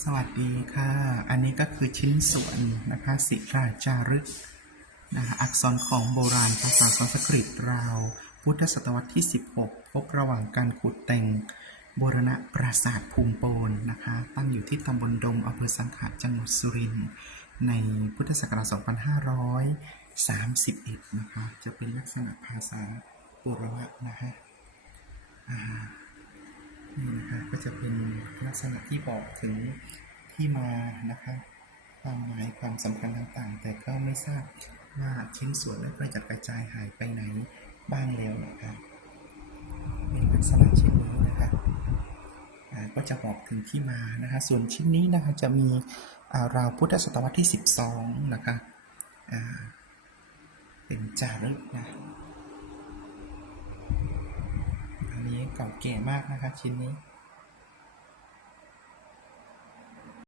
สวัสดีค่ะ อันนี้ก็คือชิ้นส่วนนะคะศิราจารึกนะคะอักษรของโบราณภาษาสันสกฤตราว พุทธศตวรรษที่ 16 พบระหว่างการขุดแต่งบูรณะปราสาทภูมิโปนนะคะ ตั้งอยู่ที่ตำบลดมอำเภอสังขะจังหวัดสุรินทร์ในพุทธศักราช 2531 นะคะ จะเป็นลักษณะภาษาปุรวะนะฮะอ่านี่นะคะ จะเป็นลักษณะที่บอกถึงที่มานะคะความหมายความสำคัญต่างๆ แต่ก็ไม่ทราบว่าชิ้นส่วนได้กระจัดกระจายหายไปไหนบ้างแล้วนะคะในลักษณะชิ้นนี้นะคะก็จะบอกถึงที่มานะคะ ส่วนชิ้นนี้นะคะจะมีราวพุทธศตวรรษที่ 12 นะคะเป็นจารึกนะอันนี้เก่าแก่มากนะคะชิ้นนี้